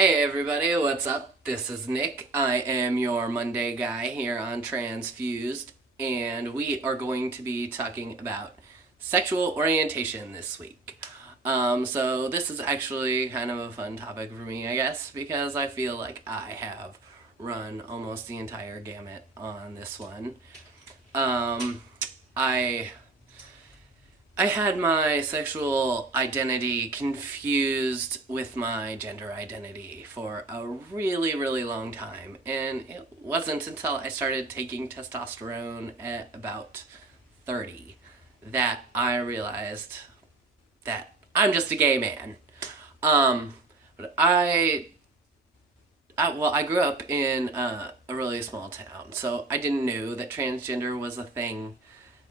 Hey everybody, what's up? This is Nick. I am your Monday guy here on Transfused, and we are going to be talking about sexual orientation this week. So this is actually kind of a fun topic for me, I guess, because I feel like I have run almost the entire gamut on this one. Um, I I had my sexual identity confused with my gender identity for a really, really long time. And it wasn't until I started taking testosterone at about 30 that I realized that I'm just a gay man. Um, but I grew up in a really small town, so I didn't know that transgender was a thing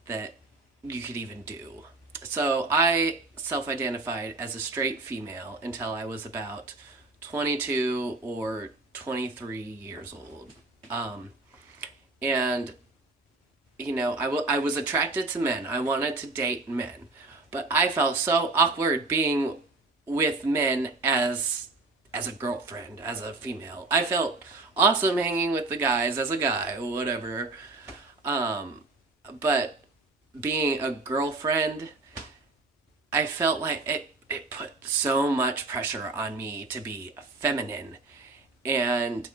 that you could even do. So I self identified as a straight female until I was about 22 or 23 years old. Um, and, I was attracted to men. I wanted to date men. But I felt so awkward being with men as a girlfriend, as a female. I felt awesome hanging with the guys as a guy, whatever. Um, but being a girlfriend, I felt like it put so much pressure on me to be feminine. And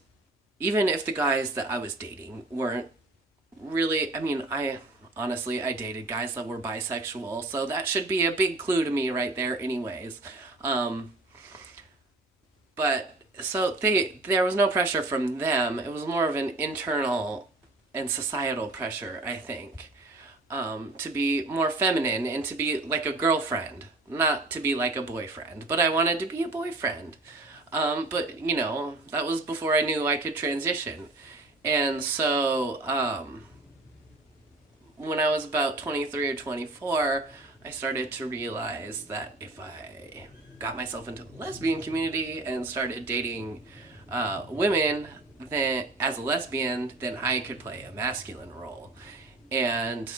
even if the guys that I was dating weren't really, I honestly, I dated guys that were bisexual, so that should be a big clue to me right there, anyways. Um, but so there was no pressure from them. It was more of an internal and societal pressure, I think, to be more feminine and to be like a girlfriend, not to be like a boyfriend. But I wanted to be a boyfriend. But that was before I knew I could transition. And so when I was about 23 or 24, I started to realize that if I got myself into the lesbian community and started dating women, then as a lesbian, then I could play a masculine role. And,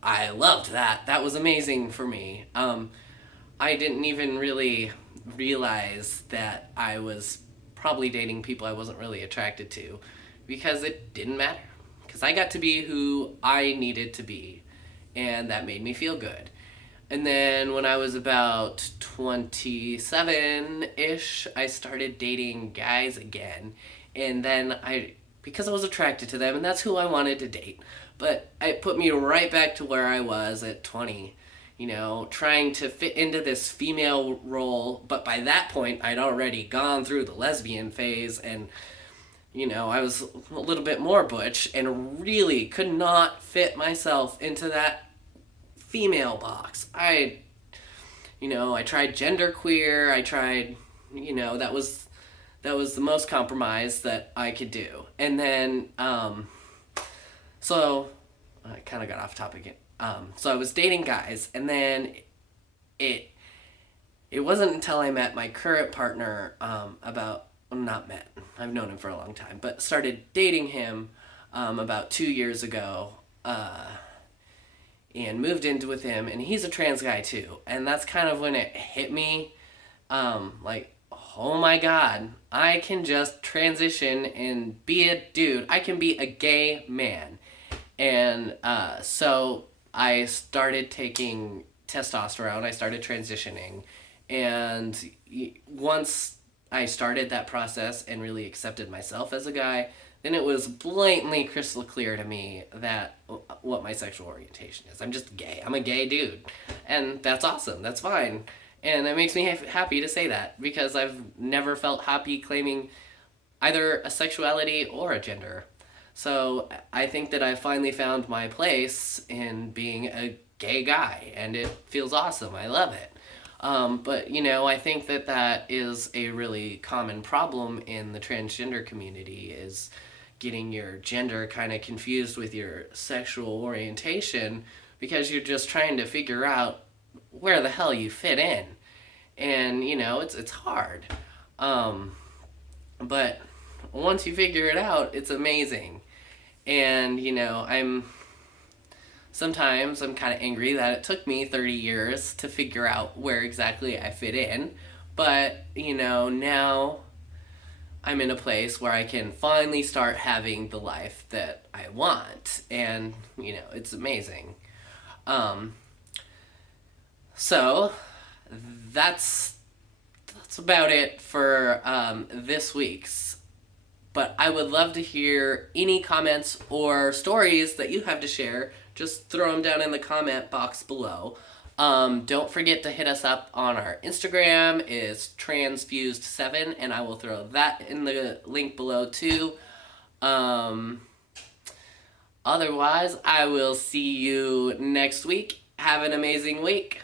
I loved that. That was amazing for me. I didn't even really realize that I was probably dating people I wasn't really attracted to because it didn't matter. Because I got to be who I needed to be, and that made me feel good. And then when I was about 27 ish, I started dating guys again. And then because I was attracted to them, and that's who I wanted to date. But it put me right back to where I was at 20, trying to fit into this female role. But by that point, I'd already gone through the lesbian phase, and, I was a little bit more butch and really could not fit myself into that female box. I tried genderqueer. I tried, that was the most compromise that I could do. And then, so I kind of got off topic. So I was dating guys, and then it it wasn't until I met my current partner, about well, not met. I've known him for a long time, but started dating him about 2 years ago. And moved into with him, and he's a trans guy too. And that's kind of when it hit me, like, oh my god, I can just transition and be a dude. I can be a gay man. And so I started taking testosterone. I started transitioning, and once I started that process and really accepted myself as a guy, then it was blatantly crystal clear to me that what my sexual orientation is. I'm just gay. I'm a gay dude. And that's awesome. That's fine. And it makes me happy to say that because I've never felt happy claiming either a sexuality or a gender. So I think that I finally found my place in being a gay guy, and it feels awesome. I love it. But I think that that is a really common problem in the transgender community is getting your gender kind of confused with your sexual orientation because you're just trying to figure out where the hell you fit in, and it's hard. But once you figure it out, it's amazing, and sometimes I'm kind of angry that it took me 30 years to figure out where exactly I fit in. But, now I'm in a place where I can finally start having the life that I want. And, it's amazing. Um, so that's about it for this week's. But I would love to hear any comments or stories that you have to share. Just throw them down in the comment box below. Don't forget to hit us up on our Instagram. It's transfused7, and I will throw that in the link below too. Otherwise, I will see you next week. Have an amazing week.